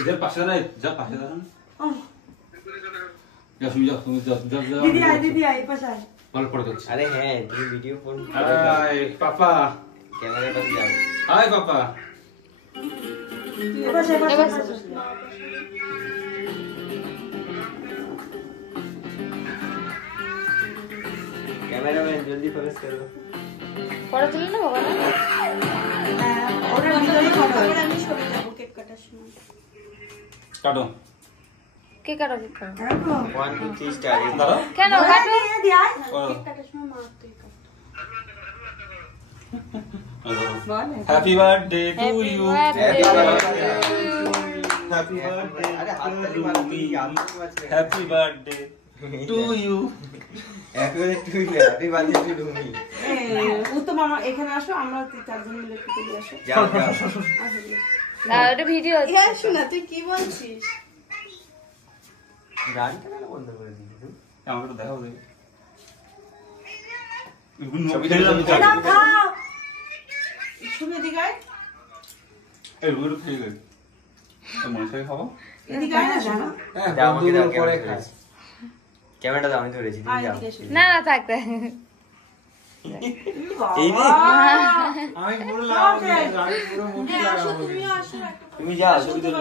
इधर पासे ना जा पासे जा या तुम जा दीदी आई पास आए कॉल पड़ गई अरे है तुम वीडियो फोन हाय पापा कैमरा पास जाओ हाय पापा बस कैमरामैन जल्दी फोकस करो পড়া চলে না বাবা না ওরা ভিডিওই ফটো আমরা আমি ছবি যাব কেক কাটার সময় काटो কে কাটো কে কাটো 1 2 3 স্টার্ট दादा কেন কাটো दीदी आई কেক কাটার সময় মা তুই কাট happy birthday to you Happy birthday. Happy birthday अरे हाथ ताली मारो happy birthday birthday to you happy birthday to me Uttam মামা এখানে আসো আমরা চারজন মিলে খেতে দিয়ে আসো যাও যাও না ওটা ভিডিও ইয়া শোনা তুই কি বলছিস গান কেন বন্ধ করে দিলি তুই আমাকে দেখাও দে ছবি এটা খাও শুনে দিগাই এই রুড় খেয়ে গেল মনসাই খাবো এদিকে আয় না জানো যাও আমাকে দাও পরে খাস ক্যামেরাটা দাও আমি ধরেছি তুমি যাও না না থাকতে এই রে আমি পুরো লাগাবো আমি পুরো মুখ হ্যাঁ আসো লাগাবো তুমিও আসো তুমি যাও ছবি তুলো